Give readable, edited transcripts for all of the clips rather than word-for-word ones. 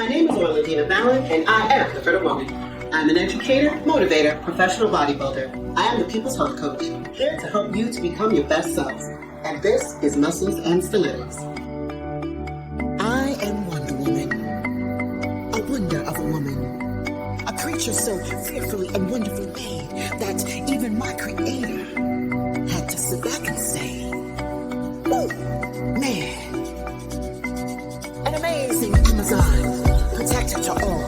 My name is Orlandina Ballard, and I am the Fertile Woman. I'm an educator, motivator, professional bodybuilder. I am the People's Health Coach, here to help you to become your best selves. And this is Muscles and Stillettos. I am Wonder Woman, a wonder of a woman, a creature so fearfully and wonderfully made that even my creator had to sit back and say, "Ooh, man, an amazing Amazon, protected to all.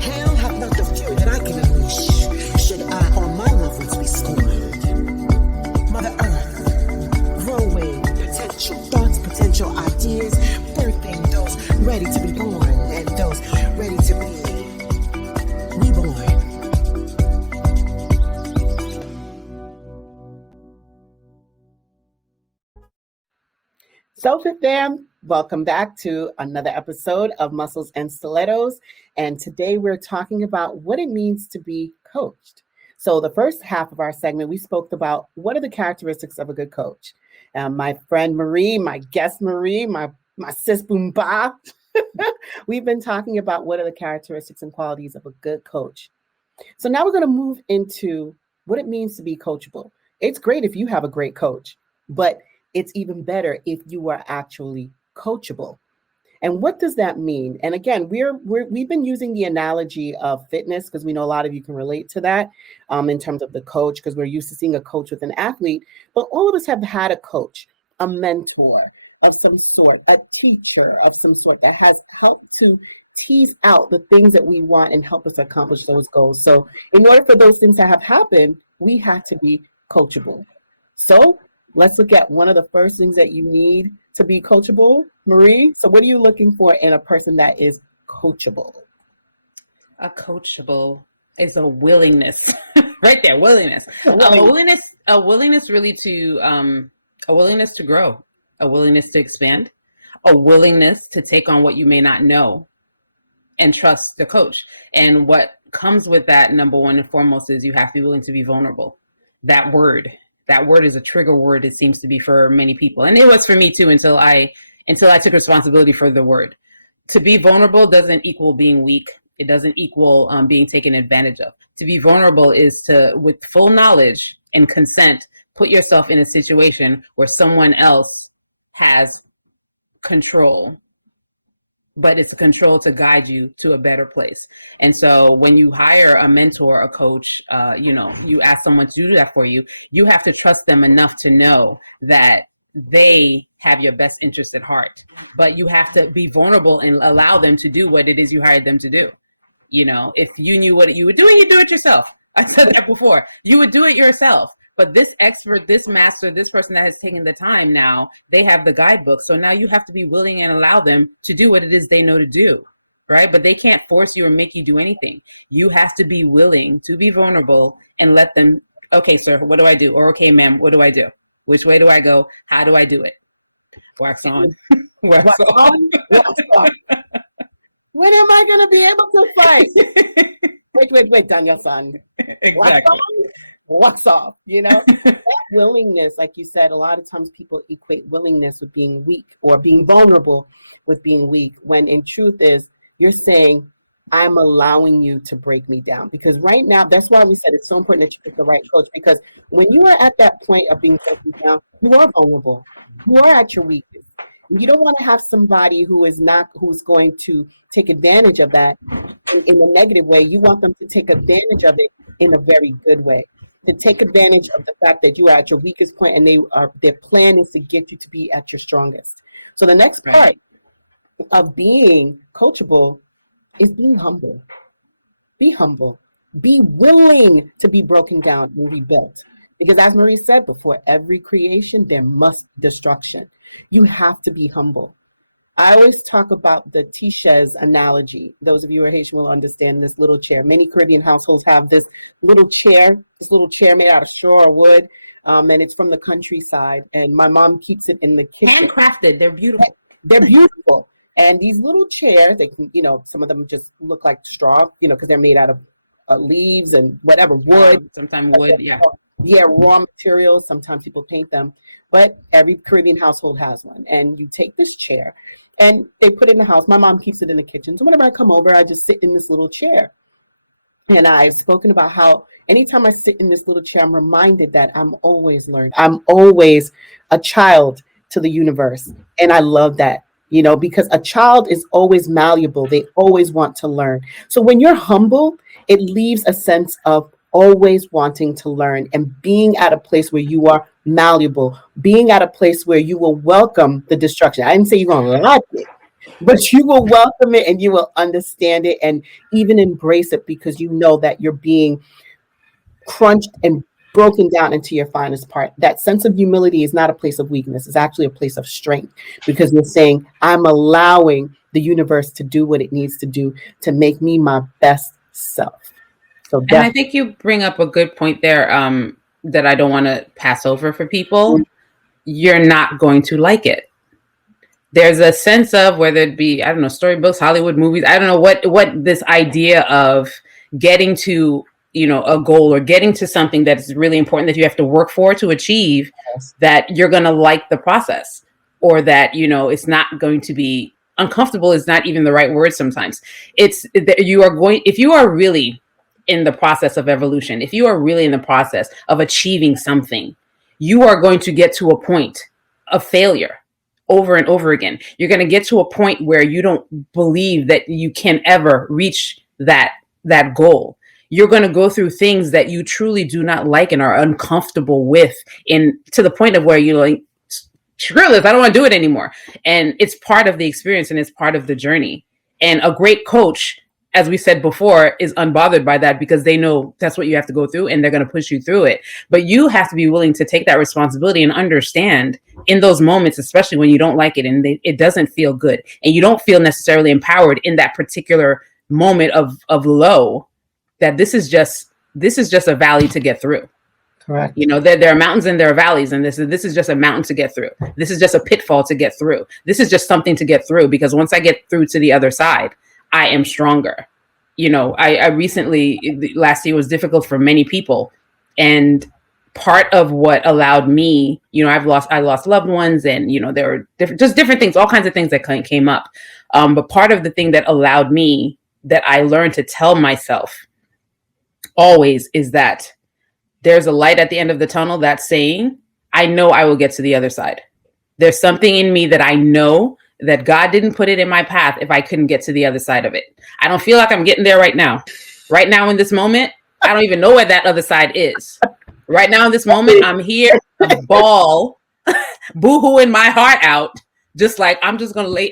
Hell hath not the fury that I can unleash, should I on my loved ones be scorned. Mother Earth, growing potential thoughts, potential ideas, birthing those ready to be born and those ready to be reborn." So, Fit Fam, welcome back to another episode of Muscles and Stillettos. And today we're talking about what it means to be coached. So the first half of our segment, we spoke about what are the characteristics of a good coach. My friend Marie, my guest Marie, my sis Boomba, we've been talking about what are the characteristics and qualities of a good coach. So now we're going to move into what it means to be coachable. It's great if you have a great coach, but it's even better if you are actually coachable. And what does that mean? And again, we've been using the analogy of fitness because we know a lot of you can relate to that in terms of the coach, because we're used to seeing a coach with an athlete. But all of us have had a coach, a mentor of some sort, a teacher of some sort that has helped to tease out the things that we want and help us accomplish those goals. So in order for those things to have happened, we have to be coachable. So let's look at one of the first things that you need to be coachable, Marie. So what are you looking for in a person that is coachable? A coachable is a willingness, right there, willingness. A willingness really to, a willingness to grow, a willingness to expand, a willingness to take on what you may not know and trust the coach. And what comes with that, number one and foremost, is you have to be willing to be vulnerable. That word is a trigger word, it seems to be for many people. And it was for me too until I took responsibility for the word. To be vulnerable doesn't equal being weak. It doesn't equal being taken advantage of. To be vulnerable is to, with full knowledge and consent, put yourself in a situation where someone else has control, but it's a control to guide you to a better place. And so when you hire a mentor, a coach, you ask someone to do that for you, you have to trust them enough to know that they have your best interest at heart. But you have to be vulnerable and allow them to do what it is you hired them to do. You know, if you knew what you were doing, you do it yourself. I said that before. You would do it yourself. But this expert, this master, this person that has taken the time now, they have the guidebook. So now you have to be willing and allow them to do what it is they know to do, right? But they can't force you or make you do anything. You have to be willing to be vulnerable and let them, okay, sir, what do I do? Or okay, ma'am, what do I do? Which way do I go? How do I do it? Wax on. Wax on. Wax on. When am I going to be able to fight? Wait, Danya-san. Exactly. Wax on? What's off, that willingness, like you said, a lot of times people equate willingness with being weak or being vulnerable with being weak, when in truth is you're saying, I'm allowing you to break me down. Because right now, that's why we said it's so important that you pick the right coach, because when you are at that point of being broken down, you are vulnerable. You are at your weakest. You don't want to have somebody who's going to take advantage of that in a negative way. You want them to take advantage of it in a very good way. To take advantage of the fact that you are at your weakest point and their plan is to get you to be at your strongest. So the next part of being coachable is being humble. Be humble. Be willing to be broken down and rebuilt. Because as Marie said before, every creation, there must be destruction. You have to be humble. I always talk about the t-chaise analogy. Those of you who are Haitian will understand this little chair. Many Caribbean households have this little chair made out of straw or wood, and it's from the countryside. And my mom keeps it in the kitchen. Handcrafted, they're beautiful. They're beautiful. And these little chairs, they can, some of them just look like straw, because they're made out of leaves and whatever, wood. Sometimes wood, yeah. Yeah, raw materials. Sometimes people paint them. But every Caribbean household has one. And you take this chair And they put it in the house. My mom keeps it in the kitchen. So whenever I come over, I just sit in this little chair. And I've spoken about how anytime I sit in this little chair, I'm reminded that I'm always learning. I'm always a child to the universe. And I love that, because a child is always malleable. They always want to learn. So when you're humble, it leaves a sense of always wanting to learn and being at a place where you are malleable, being at a place where you will welcome the destruction. I didn't say you're going to like it, but you will welcome it and you will understand it and even embrace it because you know that you're being crunched and broken down into your finest part. That sense of humility is not a place of weakness. It's actually a place of strength because you're saying, I'm allowing the universe to do what it needs to do to make me my best self. So and I think you bring up a good point there that I don't want to pass over for people. Mm-hmm. You're not going to like it. There's a sense of, whether it be, I don't know, storybooks, Hollywood movies, I don't know what this idea of getting to, a goal or getting to something that's really important that you have to work for to achieve, yes, that you're going to like the process, or that, it's not going to be uncomfortable is not even the right word sometimes. It's that if you are really in the process of evolution, if you are really in the process of achieving something, you are going to get to a point of failure over and over again. You're going to get to a point where you don't believe that you can ever reach that goal. You're going to go through things that you truly do not like and are uncomfortable with, to the point of where you're like, screw this, I don't want to do it anymore. And it's part of the experience and it's part of the journey. And a great coach, as we said before, is unbothered by that because they know that's what you have to go through and they're going to push you through it. But you have to be willing to take that responsibility and understand in those moments, especially when you don't like it and it doesn't feel good and you don't feel necessarily empowered in that particular moment of low, that this is just a valley to get through. Correct. There are mountains and there are valleys, and this is just a mountain to get through. This is just a pitfall to get through. This is just something to get through, because once I get through to the other side, I am stronger. I recently, last year was difficult for many people. And part of what allowed me, I lost loved ones, and, there were different things, all kinds of things that came up. But part of the thing that allowed me, that I learned to tell myself always, is that there's a light at the end of the tunnel that's saying, I know I will get to the other side. There's something in me that I know that God didn't put it in my path if I couldn't get to the other side of it. I don't feel like I'm getting there right now. Right now in this moment, I don't even know where that other side is. Right now in this moment, I'm here, a ball, boo-hooing my heart out. Just like, I'm just gonna lay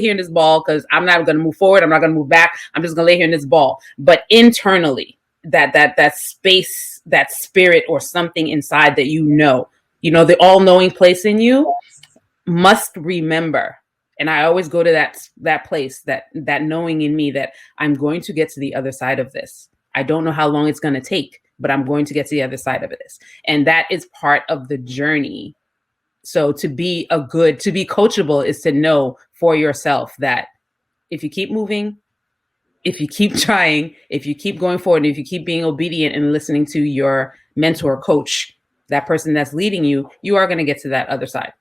here in this ball because I'm not gonna move forward. I'm not gonna move back. I'm just gonna lay here in this ball. But internally, that space, that spirit or something inside that the all-knowing place in you must remember. And I always go to that place, that knowing in me that I'm going to get to the other side of this. I don't know how long it's going to take, but I'm going to get to the other side of this. And that is part of the journey. So to be coachable is to know for yourself that if you keep moving, if you keep trying, if you keep going forward, and if you keep being obedient and listening to your mentor, coach, that person that's leading you, you are going to get to that other side.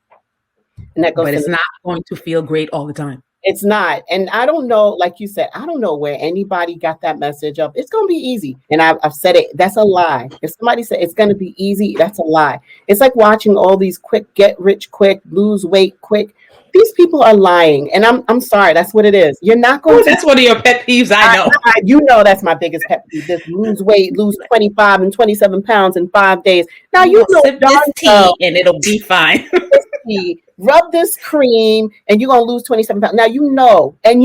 But it's not going to feel great all the time. It's not. And I don't know, like you said, I don't know where anybody got that message of it's going to be easy. And I've said it. That's a lie. If somebody said it's going to be easy, that's a lie. It's like watching all these quick, get rich quick, lose weight quick. These people are lying. And I'm sorry. That's what it is. You're not going to. That's one of your pet peeves. I know. That's my biggest pet peeve. This lose weight, lose 25 and 27 pounds in 5 days. Now, sip this tea and it'll be fine. Rub this cream and you're going to lose 27 pounds. Now, and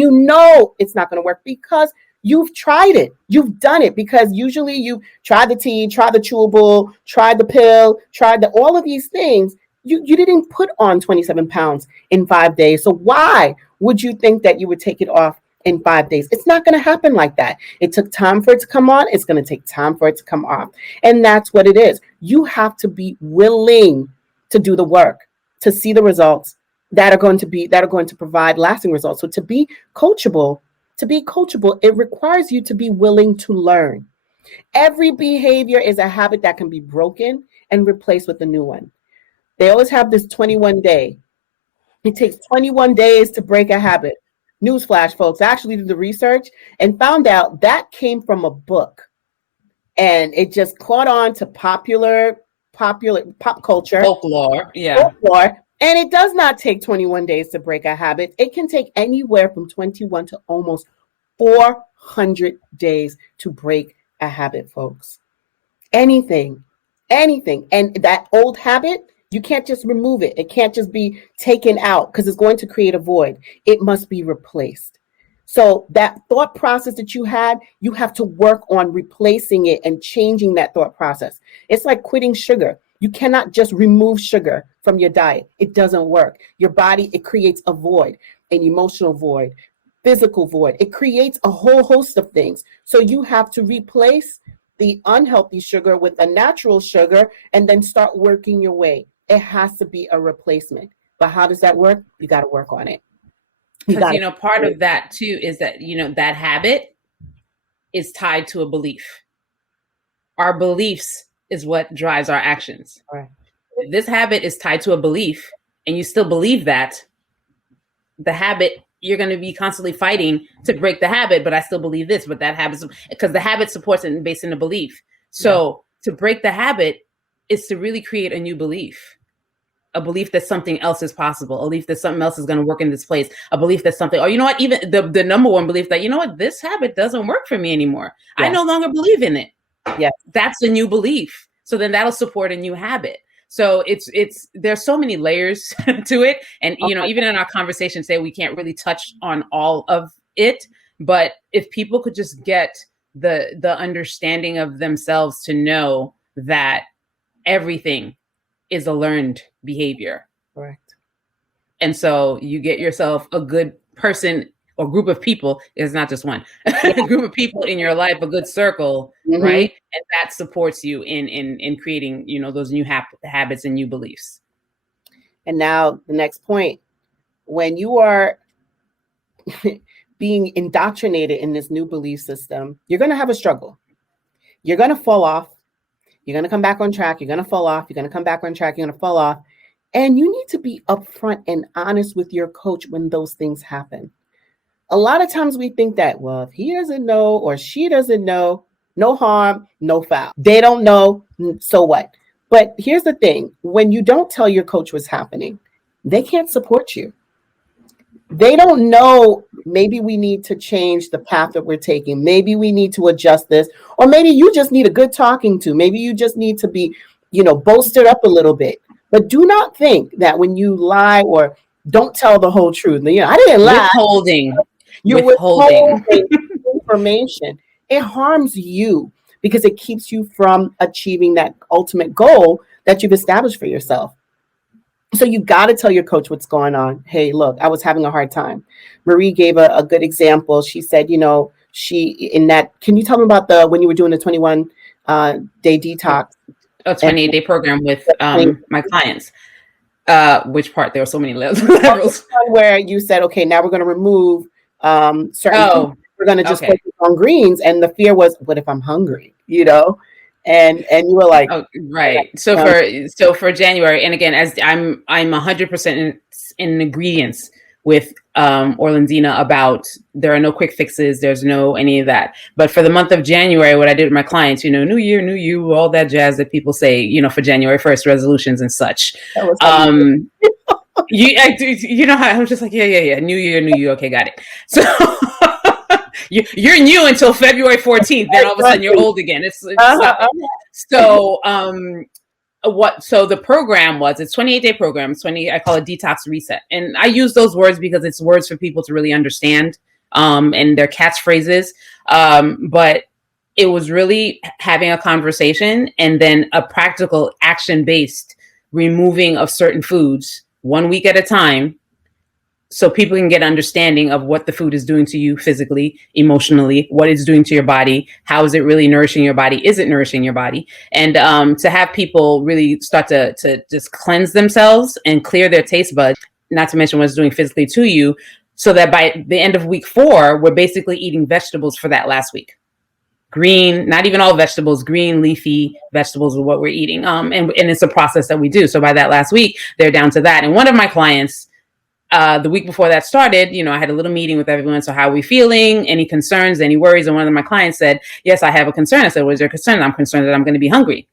it's not going to work because you've tried it. You've done it, because usually you tried the tea, tried the chewable, tried the pill, tried all of these things. You didn't put on 27 pounds in 5 days. So why would you think that you would take it off in 5 days? It's not going to happen like that. It took time for it to come on. It's going to take time for it to come off. And that's what it is. You have to be willing to do the work, to see the results that are going to provide lasting results. So to be coachable, it requires you to be willing to learn. Every behavior is a habit that can be broken and replaced with a new one. They always have this 21-day It takes 21 days to break a habit. Newsflash, folks. I actually did the research and found out that came from a book. And it just caught on to popular pop culture. Folklore. Yeah. Folklore. And it does not take 21 days to break a habit. It can take anywhere from 21 to almost 400 days to break a habit, folks. Anything. And that old habit, you can't just remove it. It can't just be taken out because it's going to create a void. It must be replaced. So that thought process that you had, you have to work on replacing it and changing that thought process. It's like quitting sugar. You cannot just remove sugar from your diet. It doesn't work. Your body, it creates a void, an emotional void, physical void. It creates a whole host of things. So you have to replace the unhealthy sugar with a natural sugar and then start working your way. It has to be a replacement. But how does that work? You got to work on it. Because, part of that too is that, that habit is tied to a belief. Our beliefs is what drives our actions. Right. If this habit is tied to a belief and you still believe that, the habit, you're going to be constantly fighting to break the habit, but I still believe this, but that habit, because the habit supports it based in a belief. So to break the habit is to really create a new belief. A belief that something else is possible, a belief that something else is going to work in this place, a belief that something, or even the number one belief that, this habit doesn't work for me anymore. Yeah. I no longer believe in it. Yes. That's a new belief. So then that'll support a new habit. So there's so many layers to it. And, even in our conversation today, we can't really touch on all of it, but if people could just get the understanding of themselves to know that everything is a learned behavior. Correct. And so you get yourself a good person or group of people, it's not just one, a group of people in your life, a good circle, right? And that supports you in creating, those new habits and new beliefs. And now the next point, when you are being indoctrinated in this new belief system, you're going to have a struggle. You're going to fall off. You're going to come back on track. You're going to fall off. You're going to come back on track. You're going to fall off. And you need to be upfront and honest with your coach when those things happen. A lot of times we think that, well, if he doesn't know or she doesn't know, no harm, no foul. They don't know, so what? But here's the thing. When you don't tell your coach what's happening, they can't support you. They don't know, maybe we need to change the path that we're taking. Maybe we need to adjust this. Or maybe you just need a good talking to. Maybe you just need to be, bolstered up a little bit. But do not think that when you lie or don't tell the whole truth. I didn't lie. You're withholding information. It harms you because it keeps you from achieving that ultimate goal that you've established for yourself. So you got to tell your coach what's going on. Hey, look, I was having a hard time. Marie gave a good example. She said, can you tell me about when you were doing the 21 day detox? A 28-day program with my clients. Which part? There were so many levels. Where you said, okay, now we're going to remove certain foods. We're going to just focus on greens. And the fear was, what if I'm hungry? And you were like, oh, right. So for January, and again, as I'm 100% in ingredients with Orlandina about there are no quick fixes, there's no any of that. But for the month of January, what I did with my clients, new year, new you, all that jazz that people say, for January 1st resolutions and such. How I was just like, yeah, new year, new you. Okay, got it. So. You're new until February 14th. Then all of a sudden you're old again. So the program it's 28-day program. I call it Detox Reset. And I use those words because it's words for people to really understand, and their catchphrases. But it was really having a conversation and then a practical action-based removing of certain foods 1 week at a time. So people can get understanding of what the food is doing to you physically, emotionally, what it's doing to your body. How is it really nourishing your body? Is it nourishing your body? And to have people really start to just cleanse themselves and clear their taste buds, not to mention what it's doing physically to you, so that by the end of week 4, we're basically eating vegetables for that last week. Green, not even all vegetables, green leafy vegetables is what we're eating. And it's a process that we do. So by that last week, they're down to that. And one of my clients, the week before that started, I had a little meeting with everyone. So how are we feeling? Any concerns, any worries? And one of my clients said, yes, I have a concern. I said, what is your concern? I'm concerned that I'm going to be hungry.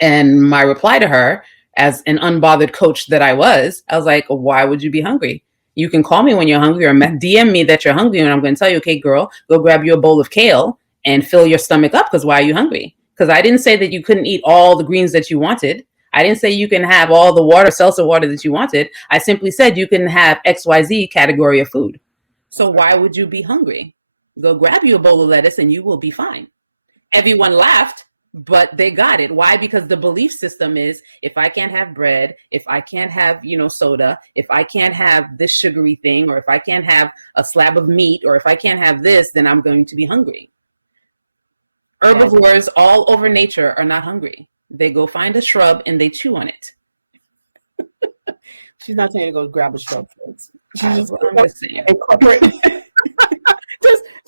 And my reply to her, as an unbothered coach that I was like, why would you be hungry? You can call me when you're hungry or DM me that you're hungry. And I'm going to tell you, okay, girl, go grab you a bowl of kale and fill your stomach up. Because why are you hungry? Because I didn't say that you couldn't eat all the greens that you wanted. I didn't say you can have all the water, seltzer water that you wanted. I simply said you can have XYZ category of food. So why would you be hungry? Go grab you a bowl of lettuce and you will be fine. Everyone laughed, but they got it. Why? Because the belief system is, if I can't have bread, if I can't have, soda, if I can't have this sugary thing, or if I can't have a slab of meat, or if I can't have this, then I'm going to be hungry. Herbivores all over nature are not hungry. They go find a shrub and they chew on it. She's not saying to go grab a shrub, folks. She's just saying. Incorporate.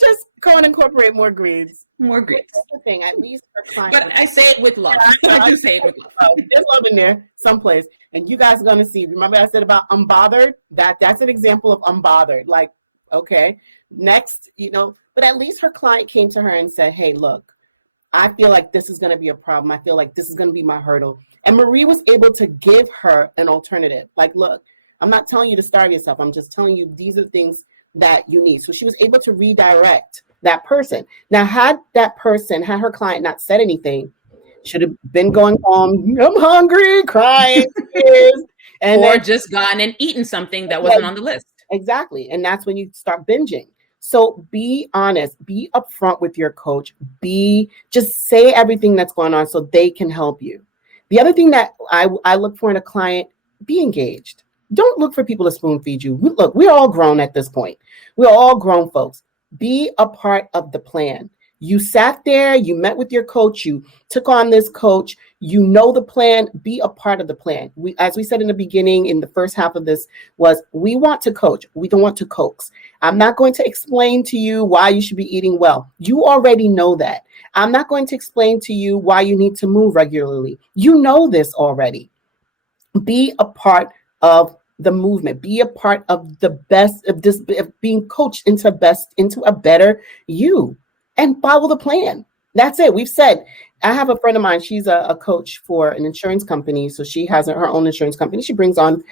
just go and incorporate more greens. More greens. That's the thing. At least for clients. But I say it with love. I do say it with love. There's love in there someplace. And you guys are going to see. Remember I said about unbothered? That's an example of unbothered. Like, okay, next, but at least her client came to her and said, hey, look, I feel like this is going to be a problem. I feel like this is going to be my hurdle. And Marie was able to give her an alternative. Like, look, I'm not telling you to starve yourself. I'm just telling you these are things that you need. So she was able to redirect that person. Now, had her client not said anything, should have been going home, I'm hungry, crying, and or just gone and eaten something that wasn't on the list. Exactly. And that's when you start binging. So be honest, be upfront with your coach, just say everything that's going on so they can help you. The other thing that I look for in a client, be engaged. Don't look for people to spoon feed you. Look, we're all grown at this point. We're all grown folks. Be a part of the plan. You sat there, you met with your coach, you took on this coach, you know the plan, be a part of the plan. As we said in the beginning, in the first half of this, we want to coach. We don't want to coax. I'm not going to explain to you why you should be eating well. You already know that. I'm not going to explain to you why you need to move regularly. You know this already. Be a part of the movement. Be a part of the best of this, of being coached into a better you. And follow the plan. That's it. We've said, I have a friend of mine. She's a coach for an insurance company. So she has her own insurance company. She brings on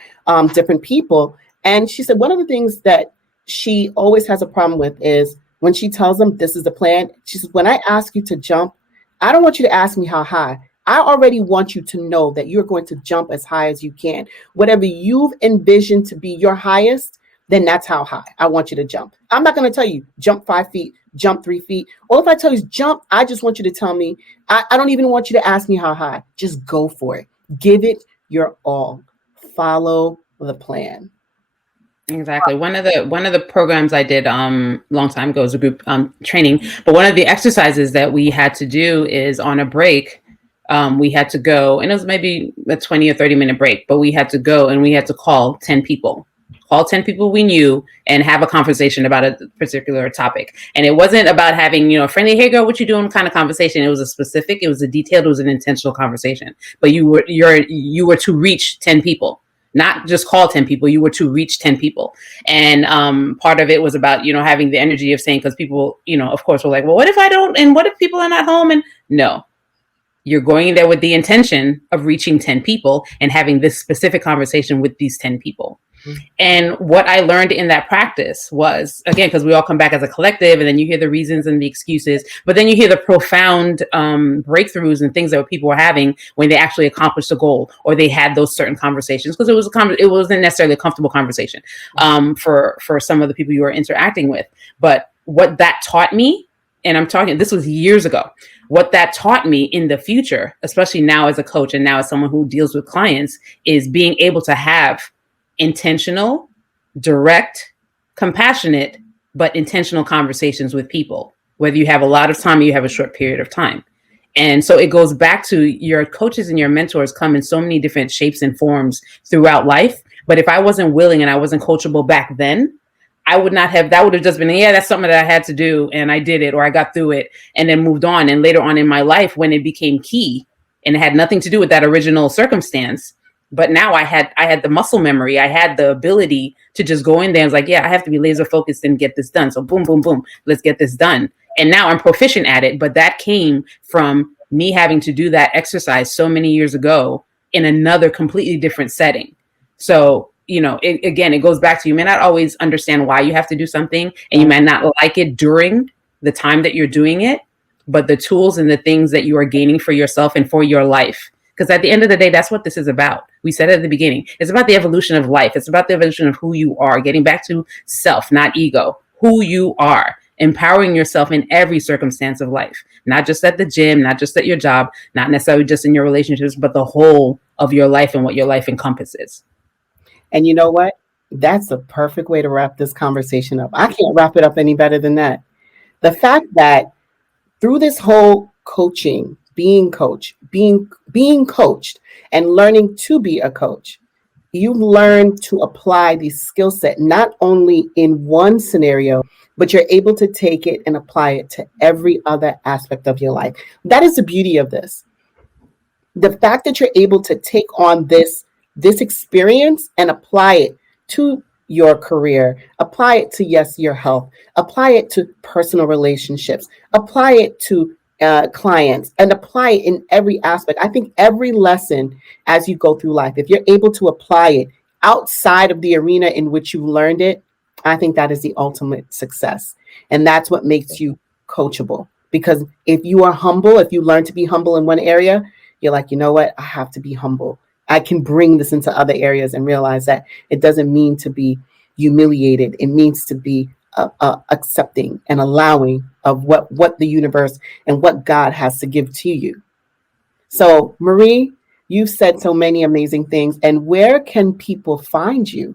different people. And she said, one of the things that she always has a problem with is when she tells them this is the plan. She says, when I ask you to jump, I don't want you to ask me how high. I already want you to know that you're going to jump as high as you can. Whatever you've envisioned to be your highest, then that's how high I want you to jump. I'm not going to tell you jump 5 feet, jump 3 feet. Or if I tell you jump, I just want you to tell me, I don't even want you to ask me how high. Just go for it. Give it your all. Follow the plan. Exactly. One of the programs I did long time ago was a group training. But one of the exercises that we had to do is on a break, we had to go, and it was maybe a 20 or 30-minute break, but we had to go and we had to call 10 people. Call 10 people we knew and have a conversation about a particular topic. And it wasn't about having, a friendly, hey girl, what you doing kind of conversation. It was a detailed, it was an intentional conversation. But you were to reach 10 people, not just call 10 people. You were to reach 10 people. And part of it was about, having the energy of saying, because people, of course, were like, well, what if I don't? And what if people are not home? And no. You're going in there with the intention of reaching 10 people and having this specific conversation with these 10 people. And what I learned in that practice was, again, because we all come back as a collective and then you hear the reasons and the excuses, but then you hear the profound breakthroughs and things that people were having when they actually accomplished a goal or they had those certain conversations, because it wasn't necessarily a comfortable conversation for some of the people you were interacting with. But what that taught me, and I'm talking, this was years ago, what that taught me in the future, especially now as a coach and now as someone who deals with clients, is being able to have intentional, direct, compassionate, but intentional conversations with people, whether you have a lot of time or you have a short period of time. And so it goes back to your coaches and your mentors come in so many different shapes and forms throughout life. But if I wasn't willing and I wasn't coachable back then, that would have just been, that's something that I had to do and I did it or I got through it and then moved on. And later on in my life, when it became key and it had nothing to do with that original circumstance, But now I had the muscle memory. I had the ability to just go in there and was like, yeah, I have to be laser focused and get this done. So boom, boom, boom, let's get this done. And now I'm proficient at it. But that came from me having to do that exercise so many years ago in another completely different setting. So, it goes back to, you may not always understand why you have to do something, and you may not like it during the time that you're doing it, but the tools and the things that you are gaining for yourself and for your life. Because at the end of the day, that's what this is about. We said at the beginning, it's about the evolution of life. It's about the evolution of who you are, getting back to self, not ego, who you are, empowering yourself in every circumstance of life, not just at the gym, not just at your job, not necessarily just in your relationships, but the whole of your life and what your life encompasses. And you know what? That's a perfect way to wrap this conversation up. I can't wrap it up any better than that. The fact that through this whole coaching, being coached, and learning to be a coach, you learn to apply the skill set not only in one scenario, but you're able to take it and apply it to every other aspect of your life. That is the beauty of this. The fact that you're able to take on this experience and apply it to your career, apply it to, yes, your health, apply it to personal relationships, apply it to clients, and apply it in every aspect. I think every lesson as you go through life, if you're able to apply it outside of the arena in which you learned it, I think that is the ultimate success. And that's what makes you coachable. Because if you are humble, if you learn to be humble in one area, you're like, you know what? I have to be humble. I can bring this into other areas and realize that it doesn't mean to be humiliated. It means to be accepting and allowing of what the universe and what God has to give to you. So, Marie, you've said so many amazing things. And where can people find you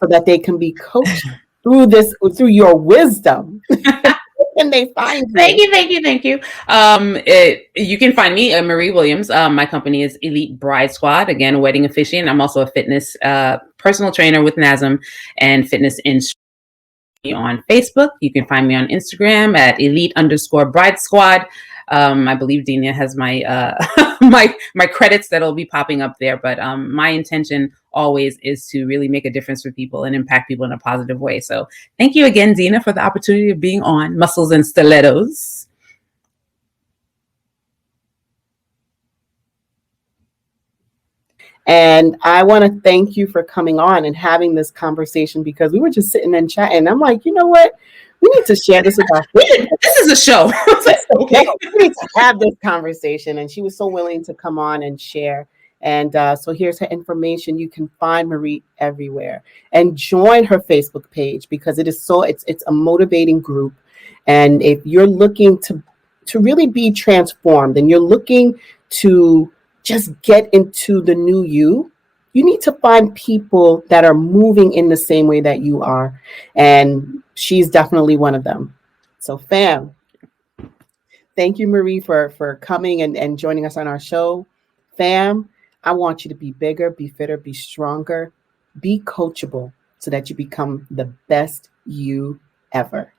so that they can be coached through your wisdom? Can they find you? Thank you. You can find me, Marie Williams. My company is Elite Bride Squad. Again, wedding officiant. I'm also a fitness personal trainer with NASM and fitness instructor on Facebook. You can find me on Instagram at elite_bride squad. I believe Dina has my my credits that'll be popping up there. But my intention always is to really make a difference for people and impact people in a positive way. So thank you again, Dina, for the opportunity of being on Muscles and Stillettos. And I want to thank you for coming on and having this conversation, because we were just sitting and chatting. I'm like, you know what? We need to share this with our friends. This is a show. Okay. We need to have this conversation. And she was so willing to come on and share. And so here's her information. You can find Marie everywhere and join her Facebook page, because it's a motivating group. And if you're looking to really be transformed and you're looking to just get into the new you need to find people that are moving in the same way that you are. And she's definitely one of them. So fam, thank you, Marie, for coming and joining us on our show. Fam, I want you to be bigger, be fitter, be stronger, be coachable, so that you become the best you ever.